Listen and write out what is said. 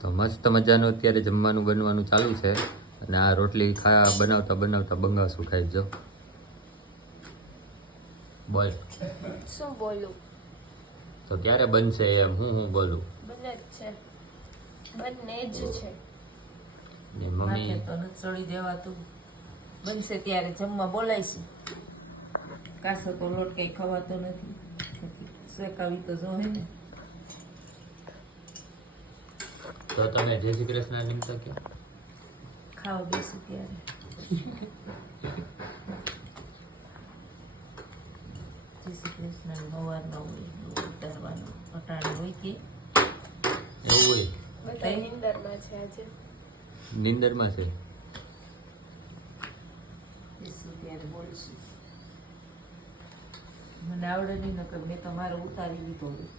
તો મસ્ત મજાનું અત્યારે જમવાનું બનવાનું ચાલુ છે અને આ રોટલી બનાવતા બનાવતા બંગાસું ખાઈ જો. બોલ શું બોલું? તો ક્યારે બનશે એમ હું બોલું? બને જ છે, બંને જ છે. ને મમ્મી માથે તો નથી ચડી દેવાતું. બનશે ત્યારે જમવા બોલાઈશું. કાસો તો લોટ કઈ ખવાતો નથી, શેકાવી તો જોહે ને. તો તમે જય શ્રી કૃષ્ણ નિમતા કે ખાવા બેસું ત્યારે જય શ્રી કૃષ્ણ સવારનો હોય ઉતારવાનો અટાણે હોય કે એવું હોય? બધા નિંદરમાં છે આજે. નિંદરમાં છે. બેસું ત્યારે બોલશું. મને આવડે નહીં નકર મેં તો મારો ઉતારી લીધો હોય.